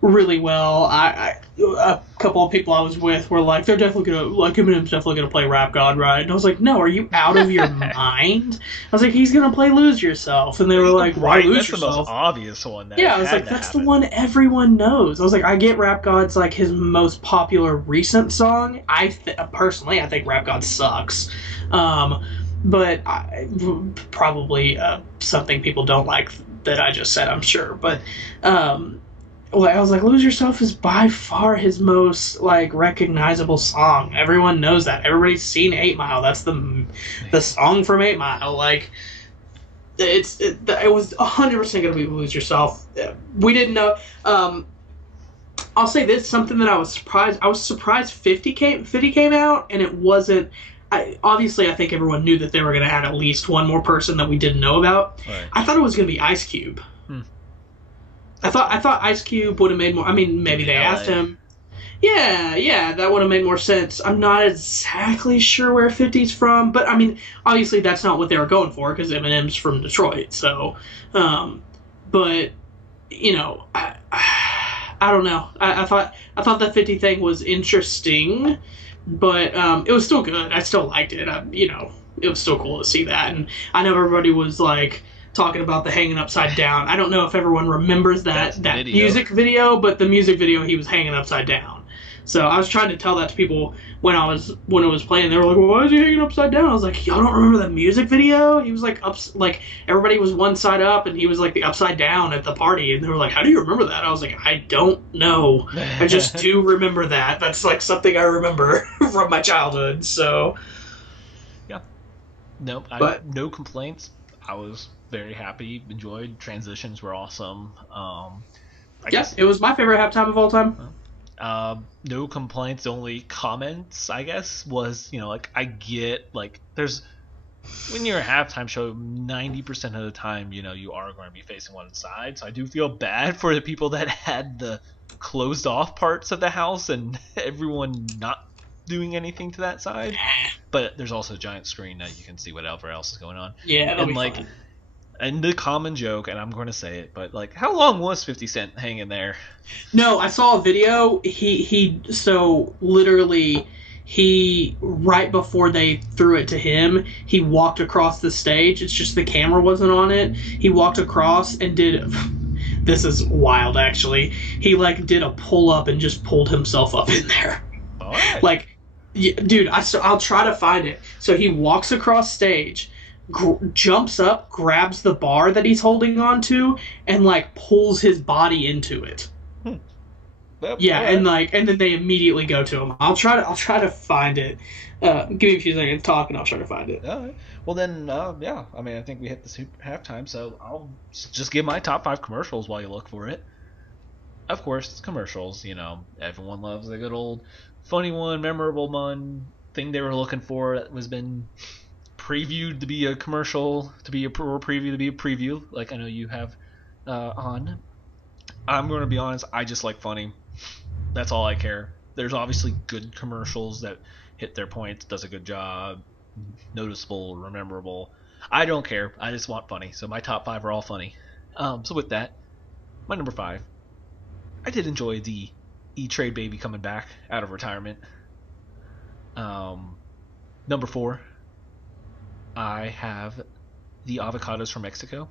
really well. A couple of people I was with were like, they're definitely gonna, like, Eminem's definitely gonna play Rap God, right? And I was like, no, are you out of your mind? I was like, he's gonna play Lose Yourself, and they were like, why Lose That's Yourself? the most obvious one. I was like, that's the one everyone knows. I was like, I get Rap God's like his most popular recent song. Personally, I think Rap God sucks. But probably something people don't like that I just said, I'm sure. But I was like, Lose Yourself is by far his most like recognizable song. Everyone knows that. Everybody's seen 8 Mile. That's the song from 8 Mile. Like, it was 100% going to be Lose Yourself. We didn't know. I'll say this, something that I was surprised. I was surprised 50 came out, and it wasn't. Obviously, I think everyone knew that they were going to add at least one more person that we didn't know about. Right. I thought it was going to be Ice Cube. I thought Ice Cube would have made more. I mean, maybe they asked him. Yeah, that would have made more sense. I'm not exactly sure where 50's from, but I mean, obviously that's not what they were going for because Eminem's from Detroit. So, but I don't know. I thought that 50 thing was interesting, but it was still good. I still liked it. It was still cool to see that, and I know everybody was like talking about the hanging upside down. I don't know if everyone remembers that music video, but the music video he was hanging upside down. So I was trying to tell that to people when it was playing. They were like, well, "Why is he hanging upside down?" I was like, "Y'all don't remember the music video? He was like like everybody was one side up and he was like the upside down at the party." And they were like, "How do you remember that?" I was like, "I don't know. I just do remember that. That's like something I remember from my childhood." So yeah, no complaints. I was very happy, enjoyed. Transitions were awesome. I guess it was my favorite halftime of all time. No complaints. The only comments, I guess, was I get there's when you're a halftime show, 90% of the time, you are going to be facing one side. So I do feel bad for the people that had the closed off parts of the house and everyone not doing anything to that side. But there's also a giant screen that you can see whatever else is going on. Yeah, that'll be fun. And the common joke, and I'm going to say it, but how long was 50 Cent hanging there? No, I saw a video. He right before they threw it to him, he walked across the stage. It's just the camera wasn't on it. He walked across and did. This is wild, actually. He did a pull up and just pulled himself up in there. Oh. Dude, I'll try to find it. So he walks across stage. Jumps up, grabs the bar that he's holding on to, and pulls his body into it. Yeah, and then they immediately go to him. I'll try to find it. Give me a few seconds to talk, and I'll try to find it. All right. Well then, yeah. I mean, I think we hit the halftime, so I'll just give my top 5 commercials while you look for it. Of course, it's commercials. Everyone loves a good old funny one, memorable one thing they were looking for that was been previewed to be a commercial, to be a preview, to be a preview, like I know you have on. I'm going to be honest, I just like funny. That's all I care. There's obviously good commercials that hit their points, does a good job, noticeable, rememberable. I don't care. I just want funny. So my top 5 are all funny. So with that, my number 5. I did enjoy the E-Trade baby coming back out of retirement. Number 4. I have the avocados from Mexico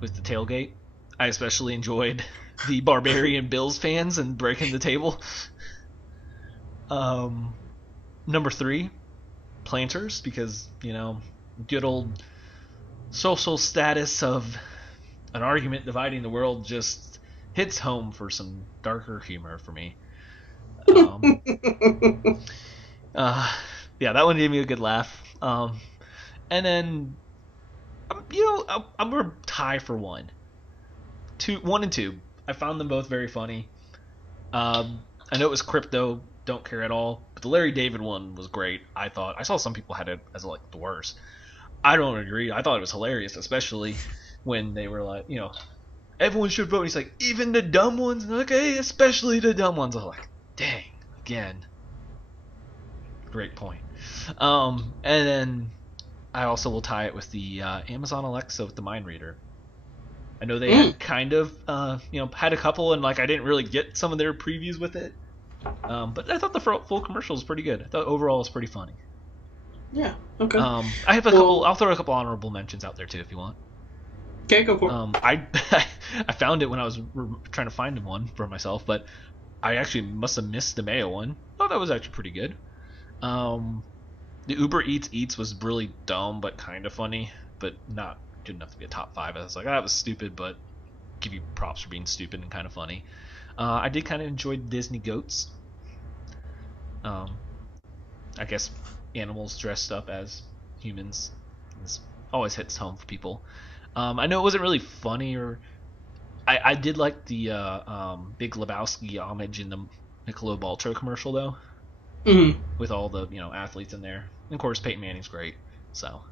with the tailgate. I especially enjoyed the Barbarian Bills fans and breaking the table. Number 3, Planters, because, good old social status of an argument dividing the world just hits home for some darker humor for me. Yeah, that one gave me a good laugh. And then, I'm going to tie for one and two. I found them both very funny. I know it was crypto, don't care at all, but the Larry David one was great. I thought. I saw some people had it as like the worst. I don't agree. I thought it was hilarious, especially when they were like, everyone should vote. He's like, even the dumb ones. And they're like, hey, especially the dumb ones. I'm like, dang, again. Great point. And then I also will tie it with the Amazon Alexa with the mind reader. I know they had kind of, had a couple, and like I didn't really get some of their previews with it. But I thought the full commercial was pretty good. I thought overall it was pretty funny. Yeah. Okay. I have a couple. I'll throw a couple honorable mentions out there too if you want. Okay, go for it. I found it when I was trying to find one for myself, but I actually must have missed the Mayo one. Oh, that was actually pretty good. The Uber Eats was really dumb but kind of funny, but not good enough to be a top 5. I was like, that was stupid, but give you props for being stupid and kind of funny. I did kind of enjoy Disney Goats. I guess animals dressed up as humans. This always hits home for people. I know it wasn't really funny, or I did like the Big Lebowski homage in the Michelob Ultra commercial though. Mm-hmm. With all the athletes in there. And of course Peyton Manning's great, so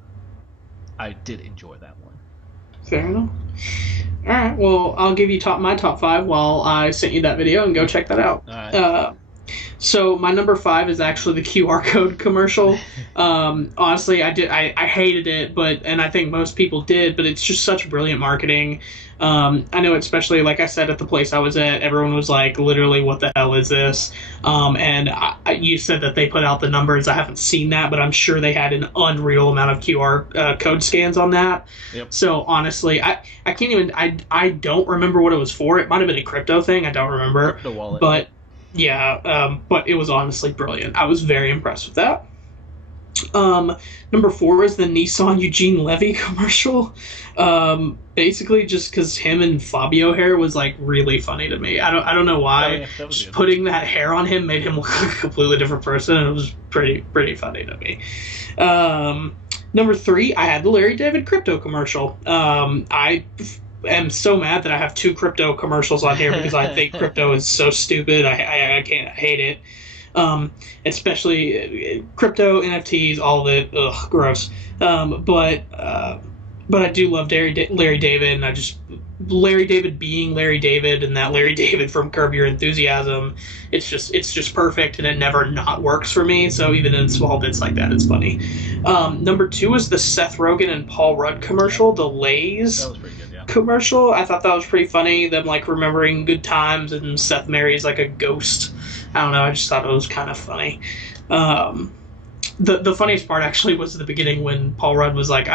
I did enjoy that one. Fair enough. Alright, well I'll give you my top 5 while I sent you that video, and go check that out. Alright. So my number 5 is actually the QR code commercial. Honestly, I hated it, and I think most people did, but it's just such brilliant marketing. I know, especially like I said at the place I was at, everyone was like, literally, what the hell is this? And you said that they put out the numbers. I haven't seen that, but I'm sure they had an unreal amount of QR code scans on that. Yep. So honestly, I can't even. I don't remember what it was for. It might have been a crypto thing. I don't remember. The wallet. But yeah, but it was honestly brilliant. I was very impressed with that. Number 4 is the Nissan Eugene Levy commercial. Basically just because him and Fabio hair was like really funny to me. I don't know why. Oh, yeah, just putting that hair on him made him look like a completely different person, and it was pretty funny to me. Number 3, I had the Larry David crypto commercial. I am so mad that I have 2 crypto commercials on here because I think crypto is so stupid. I hate it. Especially crypto, NFTs, all of it. Ugh, gross. But I do love Larry David, and Larry David being Larry David, and that Larry David from Curb Your Enthusiasm. It's just perfect, and it never not works for me. So even in small bits like that, it's funny. Number 2 is the Seth Rogen and Paul Rudd commercial, the Lay's. That was pretty good, yeah. Commercial. I thought that was pretty funny. Them like remembering good times, and Seth marries like a ghost. I don't know. I just thought it was kind of funny. The funniest part actually was the beginning when Paul Rudd was like,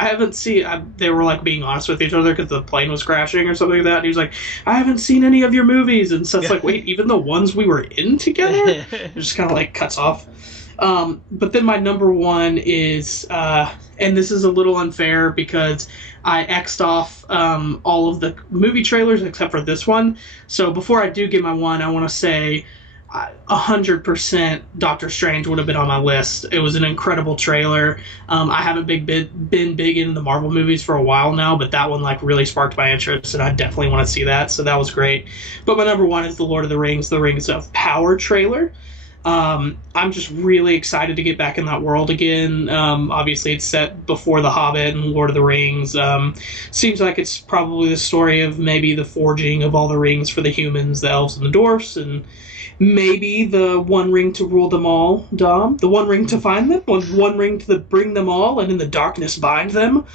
they were like being honest with each other because the plane was crashing or something like that. And he was like, I haven't seen any of your movies. And Seth's like, wait, even the ones we were in together? It just kind of like cuts off. But then my number 1 is, and this is a little unfair because I X'd off all of the movie trailers except for this one. So before I do get my 1, I want to say 100% Doctor Strange would have been on my list. It was an incredible trailer. I haven't been big into the Marvel movies for a while now, but that one like really sparked my interest, and I definitely want to see that. So that was great. But my number 1 is the Lord of the Rings of Power trailer. I'm just really excited to get back in that world again. Obviously, it's set before The Hobbit and Lord of the Rings. Seems like it's probably the story of maybe the forging of all the rings for the humans, the elves, and the dwarfs, and maybe the one ring to rule them all, Dom. The one ring to find them, one ring to bring them all, and in the darkness bind them.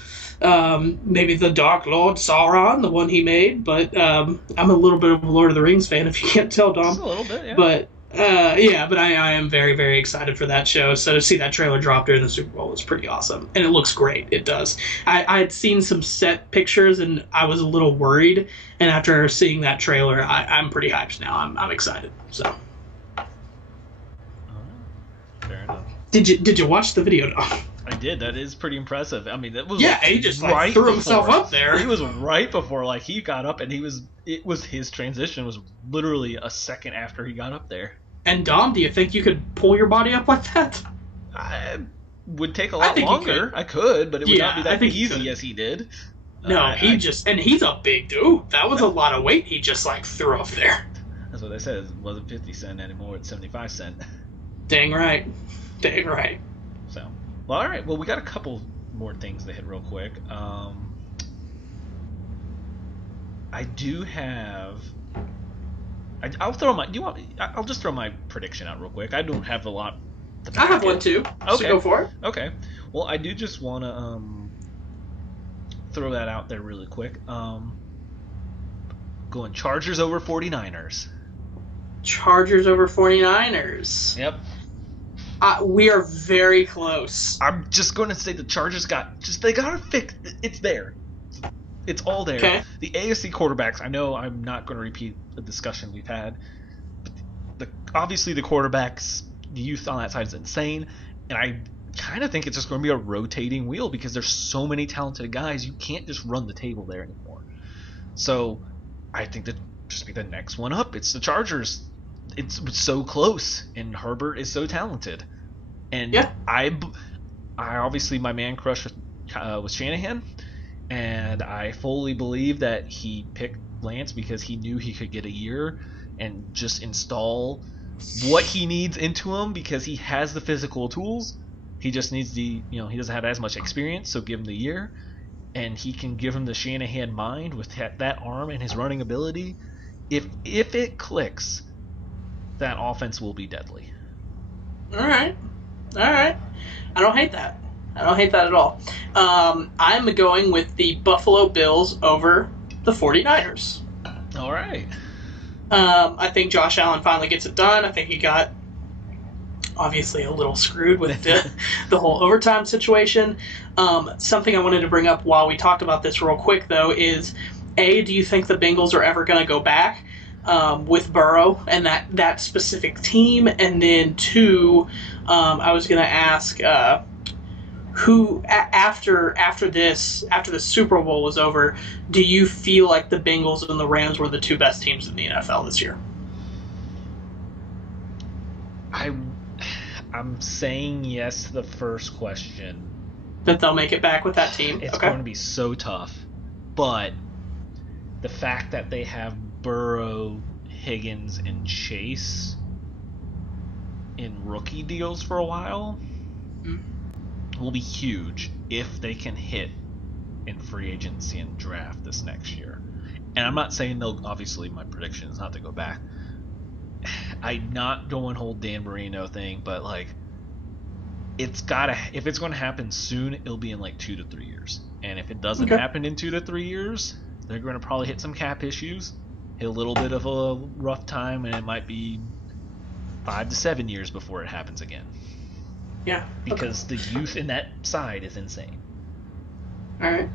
Maybe the Dark Lord Sauron, the one he made. But I'm a little bit of a Lord of the Rings fan, if you can't tell, Dom. Just a little bit, yeah. But I am very, very excited for that show. So to see that trailer drop during the Super Bowl was pretty awesome. And it looks great. It does. I had seen some set pictures, and I was a little worried. And after seeing that trailer, I'm pretty hyped now. I'm excited. So. Fair enough. Did you watch the video, Dom? I did. That is pretty impressive. I mean, that was Yeah, he just like threw himself up there. He was right before like he got up, and it was his transition was literally a second after he got up there. And Dom, do you think you could pull your body up like that? I would take a lot longer. I could, but it would not be that easy as he did. No, and he's a big dude. That was a lot of weight he just like threw up there. That's what they said. It wasn't 50 cent anymore. It's 75 cent. Dang right. Dang right. So, well, all right. Well, we got a couple more things to hit real quick. I do have. I'll throw my. I'll just throw my prediction out real quick. I don't have a lot. I have one too. Okay. So go for it. Okay. Well, I do just want to throw that out there really quick. Going Chargers over 49ers. Chargers over 49ers. Yep. We are very close. I'm just going to say the Chargers they got to fix it's there. It's all there. Okay. The AFC quarterbacks, I know I'm not going to repeat the discussion we've had. But obviously the quarterbacks, the youth on that side is insane, and I kind of think it's just going to be a rotating wheel because there's so many talented guys. You can't just run the table there anymore. So I think that just be the next one up. It's the Chargers. It's so close, and Herbert is so talented. And yeah. I obviously my man crush was Shanahan, and I fully believe that he picked Lance because he knew he could get a year and just install what he needs into him because he has the physical tools. He just needs he doesn't have as much experience, so give him the year, and he can give him the Shanahan mind with that arm and his running ability. If it clicks, that offense will be deadly. All right. I don't hate that. I don't hate that at all. I'm going with the Buffalo Bills over the 49ers. All right. I think Josh Allen finally gets it done. I think he got obviously a little screwed with the whole overtime situation. Something I wanted to bring up while we talked about this real quick, though, is A, do you think the Bengals are ever going to go back with Burrow and that specific team? And then 2, I was going to ask who after the Super Bowl was over, do you feel like the Bengals and the Rams were the 2 best teams in the NFL this year? I'm saying yes to the first question. That they'll make it back with that team? It's going to be so tough. But the fact that they have Burrow, Higgins, and Chase in rookie deals for a while will be huge if they can hit in free agency and draft this next year. And I'm not saying they'll, obviously my prediction is not to go back. I'm not going whole Dan Marino thing, but like if it's going to happen soon, it'll be in like 2 to 3 years. And if it doesn't happen in 2 to 3 years, they're going to probably hit some cap issues, hit a little bit of a rough time, and it might be 5 to 7 years before it happens again. Yeah. Because the youth in that side is insane. All right.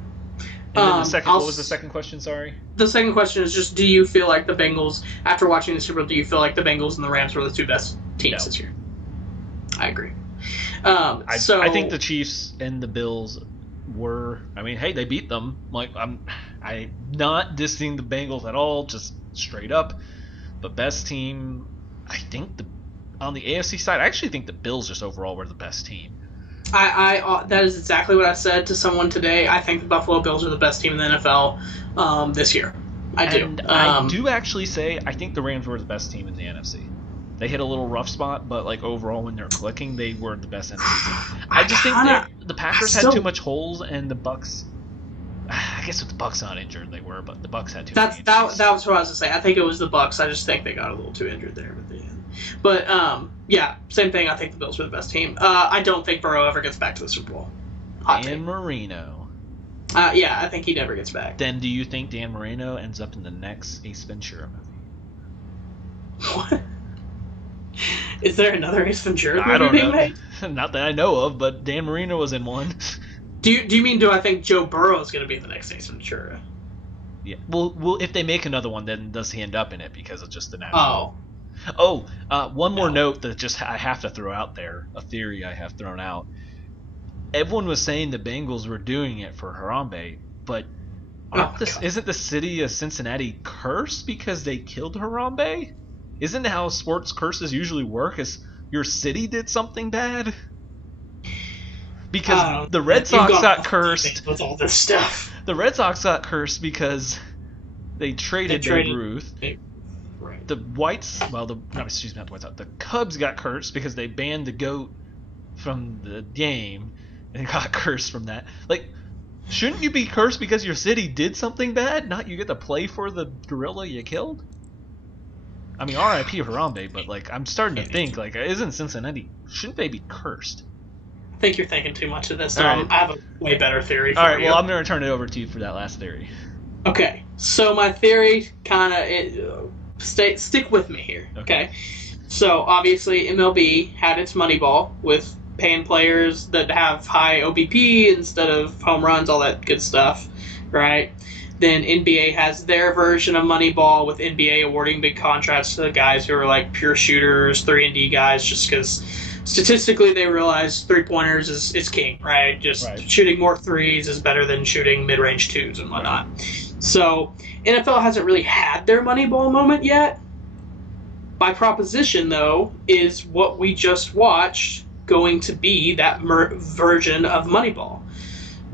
And then the second, what was the second question? Sorry. The second question is just: do you feel like the Bengals, after watching the Super Bowl, do you feel like the Bengals and the Rams were the 2 best teams this year? I agree. I think the Chiefs and the Bills were. I mean, hey, they beat them. Like I'm not dissing the Bengals at all, just straight up. But best team, I think on the AFC side, I actually think the Bills just overall were the best team. I that is exactly what I said to someone today. I think the Buffalo Bills are the best team in the NFL this year. I do actually say I think the Rams were the best team in the NFC. They hit a little rough spot, but like overall when they're clicking, they were the best NFC team. I just think the Packers had too much holes, and the Bucks. I guess with the Bucks not injured, they were, but the Bucks had too many injuries. That was what I was gonna say. I think it was the Bucks. I just think they got a little too injured there at the end. But yeah, same thing. I think the Bills were the best team. I don't think Burrow ever gets back to the Super Bowl. Dan Marino. Yeah, I think he never gets back. Then do you think Dan Marino ends up in the next Ace Ventura movie? What? Is there another Ace Ventura movie being made? Not that I know of, but Dan Marino was in one. Do you mean, do I think Joe Burrow is going to be in the next Ace Ventura? Yeah. Well, if they make another one, then does he end up in it because it's just the natural? Oh. One more note that I have to throw out there, a theory I have thrown out. everyone was saying the Bengals were doing it for Harambe, but isn't the city of Cincinnati cursed because they killed Harambe? Isn't how sports curses usually work? Is your city did something bad? Because the Red Sox got cursed with all this stuff. The Red Sox got cursed because they traded Babe Ruth. Right. The Cubs got cursed because they banned the goat from the game and got cursed from that. Like, shouldn't you be cursed because your city did something bad? Not you get to play for the gorilla you killed? I mean, R.I.P. Harambe, but like, I'm starting to think, like, isn't Cincinnati, shouldn't they be cursed? I think you're thinking too much of this, Tom. Right. I have a way better theory for you. All right, well, I'm going to turn it over to you for that last theory. Okay, so my theory stick with me here, okay? So, obviously, MLB had its Moneyball with paying players that have high OBP instead of home runs, all that good stuff, right? Then NBA has their version of Moneyball with NBA awarding big contracts to the guys who are like pure shooters, 3-and-D guys, just because statistically they realize three-pointers is king, right? Shooting more threes is better than shooting mid-range twos and whatnot. Right. So NFL hasn't really had their Moneyball moment yet. By proposition, though, is what we just watched going to be that version of Moneyball.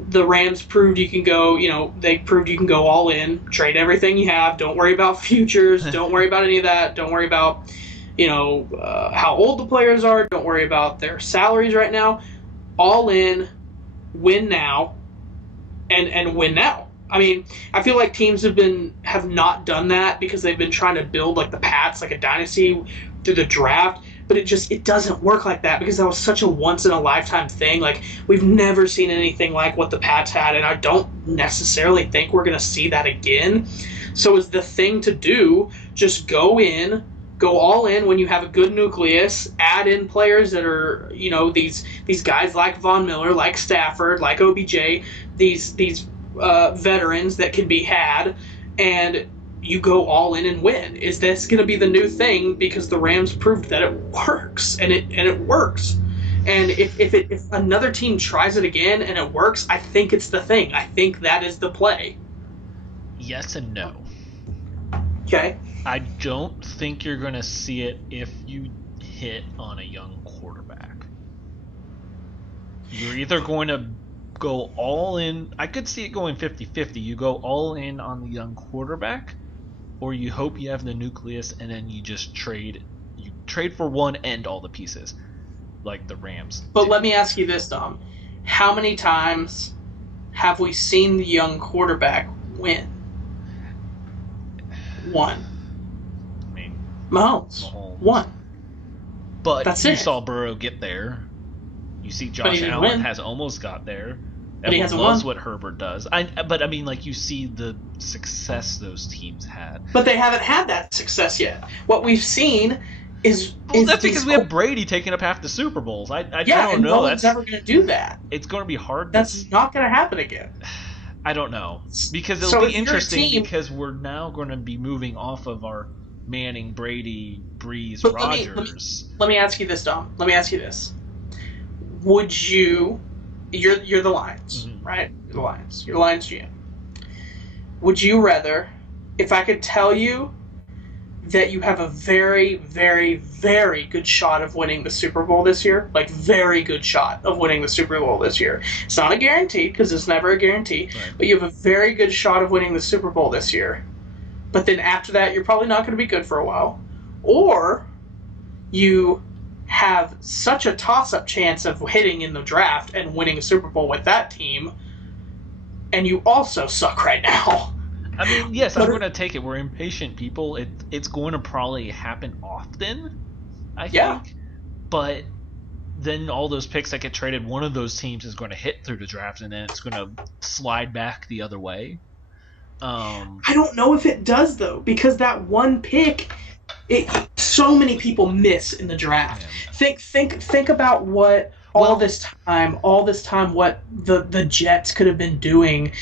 The Rams proved you can go, they proved you can go all in, trade everything you have, don't worry about futures, don't worry about any of that, don't worry about, how old the players are, don't worry about their salaries right now. All in, win now, and win now. I mean, I feel like teams have not done that because they've been trying to build like the Pats, like a dynasty through the draft. But it doesn't work like that because that was such a once-in-a-lifetime thing. Like, we've never seen anything like what the Pats had, and I don't necessarily think we're going to see that again. So is the thing to do just go all in when you have a good nucleus, add in players that are, these guys like Von Miller, like Stafford, like OBJ, these veterans that can be had, and you go all in and win. Is this going to be the new thing? Because the Rams proved that it works, and it works. And if another team tries it again and it works, I think it's the thing. I think that is the play. Yes and no. Okay. I don't think you're going to see it if you hit on a young quarterback. You're either going to go all in. I could see it going 50-50. You go all in on the young quarterback, or you hope you have the nucleus and then you just trade for one and all the pieces, like the Rams But did. Let me ask you this, Dom. How many times have we seen the young quarterback win? One. I mean, Mahomes. One. But That's you it. saw Burrow get there. You see Josh didn't Allen win. has almost got there. But he Everyone hasn't loves won. what Herbert does. But I mean, like, you see the success those teams had. But they haven't had that success yet. What we've seen is... Well, that's because we have Brady taking up half the Super Bowls. I don't and know. no one's ever going to do that. It's going to be hard. That's not going to happen again. I don't know. Because So it'll if be you're a interesting team- because we're now going to be moving off of our Manning, Brady, Breeze, But Rodgers. Let me ask you this, Dom. Let me ask you this. Would you... You're the Lions, right? You're the Lions. You're the Lions GM. Would you rather, if I could tell you that you have a very, very, very good shot of winning the Super Bowl this year, like very good shot of winning the Super Bowl this year. It's not a guarantee because it's never a guarantee, Right. but you have a very good shot of winning the Super Bowl this year. But then after that, you're probably not going to be good for a while. Or you have such a toss-up chance of hitting in the draft and winning a Super Bowl with that team, and you also suck right now. I mean, yes, I'm going to take it. We're impatient people. It's going to probably happen often, I think. But then all those picks that get traded, one of those teams is going to hit through the draft, and then it's going to slide back the other way. I don't know if it does, though, because that one pick... so many people miss in the draft. Yeah. Think about what all this time what the Jets could have been doing,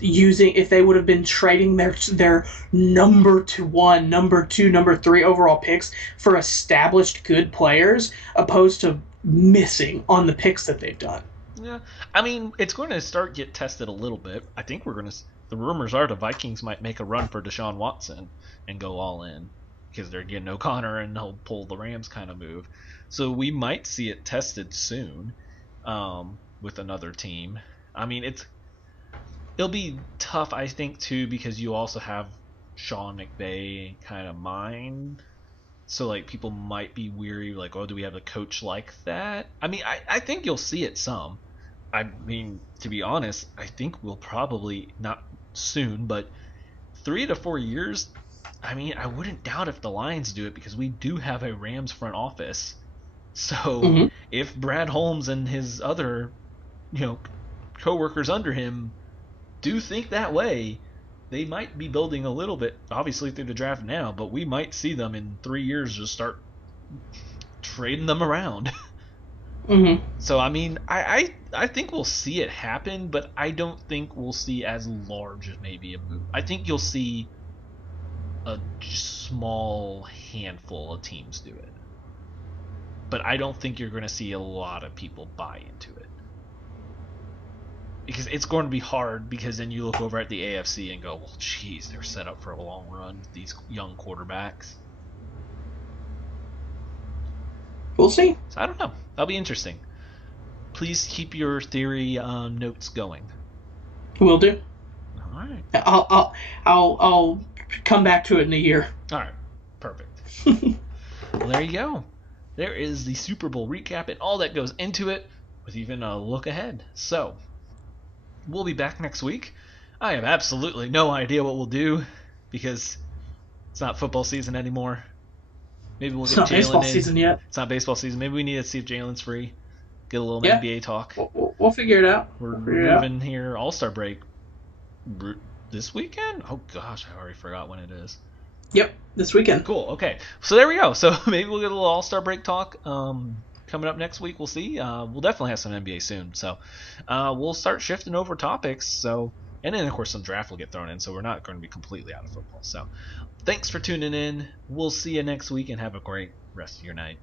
using if they would have been trading their number 1, number 2, number 3 overall picks for established good players, opposed to missing on the picks that they've done. Yeah, I mean, it's going to get tested a little bit. I think we're going to. The rumors are the Vikings might make a run for Deshaun Watson and go all in because they're getting O'Connor and he'll pull the Rams kind of move. So we might see it tested soon with another team. I mean, it'll be tough, I think, too, because you also have Sean McVay kind of mind. So, like, people might be weary, like, oh, do we have a coach like that? I mean, I think you'll see it some. I mean, to be honest, I think we'll probably, not soon, but 3 to 4 years, I mean, I wouldn't doubt if the Lions do it because we do have a Rams front office. So, if Brad Holmes and his other, co-workers under him do think that way, they might be building a little bit, obviously through the draft now, but we might see them in 3 years just start trading them around. So, I mean, I think we'll see it happen, but I don't think we'll see as large as maybe a move. I think you'll see a small handful of teams do it. But I don't think you're going to see a lot of people buy into it. Because it's going to be hard, because then you look over at the AFC and go, well, geez, they're set up for a long run with these young quarterbacks. We'll see. So I don't know. That'll be interesting. Please keep your theory notes going. Will do. All right. I'll come back to it in a year. All right. Perfect. Well, there you go. There is the Super Bowl recap and all that goes into it, with even a look ahead. So, we'll be back next week. I have absolutely no idea what we'll do, because it's not football season anymore. Maybe we'll get Jalen in. It's not baseball season yet. It's not baseball season. Maybe we need to see if Jalen's free. Get a little NBA talk. We'll figure it out. We're moving here. All-Star break this weekend? Oh, gosh, I already forgot when it is. Yep, this weekend. Cool, okay. So there we go. So maybe we'll get a little All-Star break talk coming up next week. We'll see. We'll definitely have some NBA soon. So we'll start shifting over topics. So, and then, of course, some draft will get thrown in. So we're not going to be completely out of football. So thanks for tuning in. We'll see you next week, and have a great rest of your night.